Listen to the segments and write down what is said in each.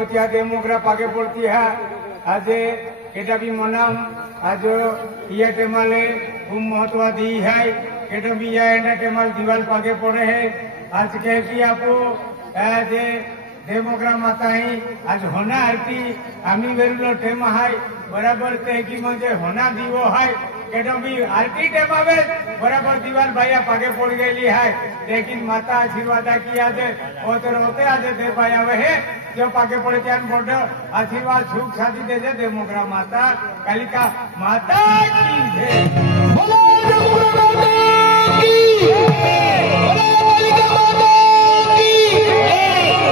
पड़ती है डेमोग्रा पागे पड़ती है आज केटा भी मनाम आज ये टेमाले खूब महत्व दी है केटा भी ये टेमाल दीवाल पागे पड़े है आज कह कि आपको आज डेमोग्रा माता ही आज होना आरती आम्ही वेरुलो टेमा है बराबर ते की म्हणजे होना दीवो है केटा भी आरती टेमावे बराबर दीवाल भाइया पागे पड़ गई है लेकिन माता आशीर्वाद की आज होते रोते आज दे भाइया वहे जो पागे पड़े त्यान बोल आशीर्वाद सुख शादी दे जे डेमोग्रा माता कालिका माता की जय बोलो डेमोग्रा माता की बोलो कालिका माता की बोलो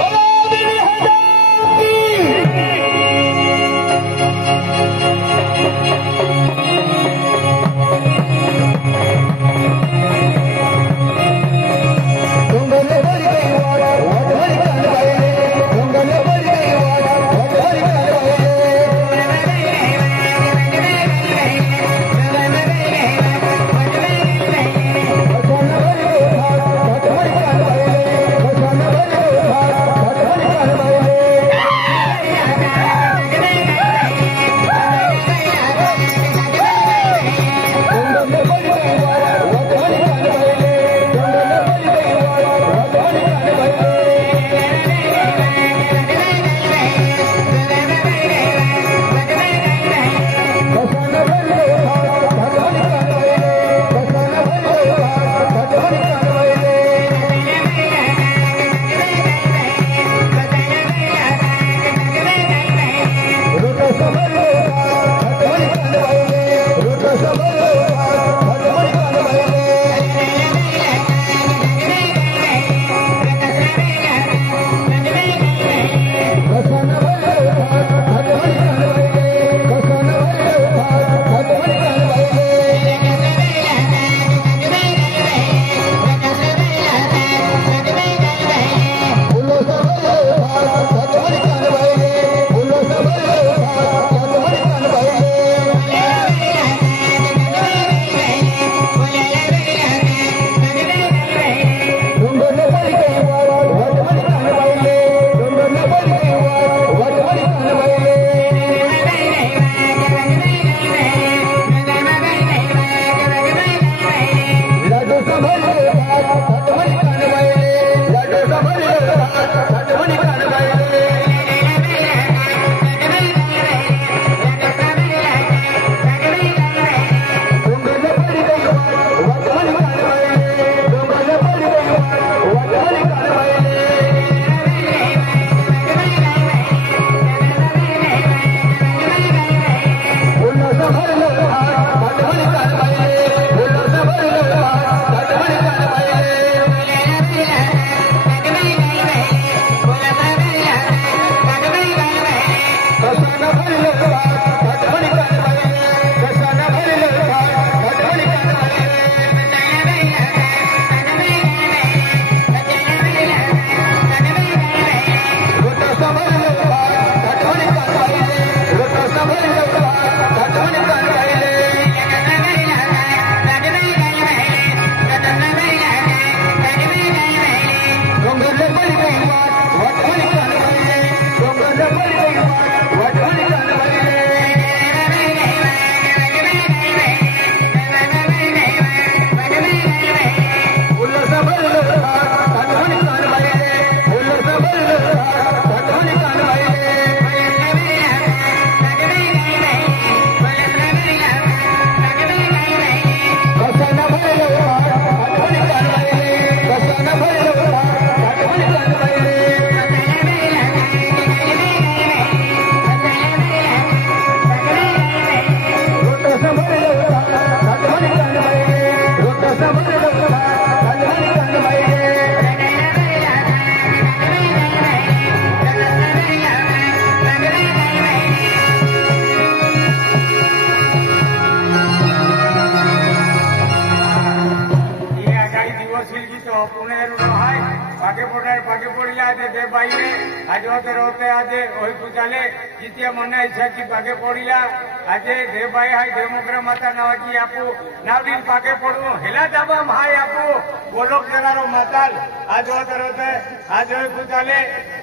आज रोते आज वही पूजाले जितिया मना इच्छा की पागे पड़िया आज देव भाई हाई डेमोग्रा माता नावाची आपू नावडीन पागे पडू हेला दाबा हाय आपू बोलोक जनारो माताल आज रोते आज वही पूजाले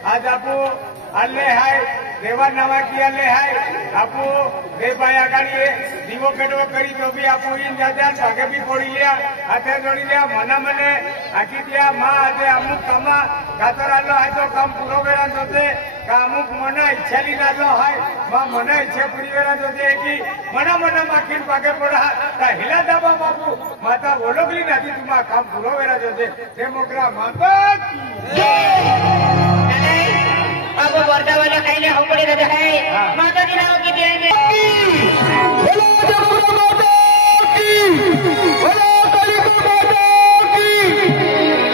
आज आपू आले हाय देवा नवा की आले हाय आपू देवाया गाड़ी दीवो केटो करी तो भी आपू इन जाजा भागे भी पड़ी लिया हाथे जोड़ी लिया मना मने आखी दिया माँ आजे अमुक कामा गातर आलो है तो काम पूरो वेला जोते का अमुक मना इच्छा ली लालो है माँ मना इच्छा पूरी वेला जोते की मना मना माखीन भागे पड़ा ता हिला दाबा बाबू माता बोलो गली नहीं तुम काम पूरो वेला जोते ते मोकरा माता अब वर्धा वाला खाइले हम पड़ी रहते हैं माता जी नाम की देंगे बोलो जगन्नाथ माता की बोलो काली माता की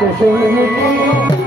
तो सुन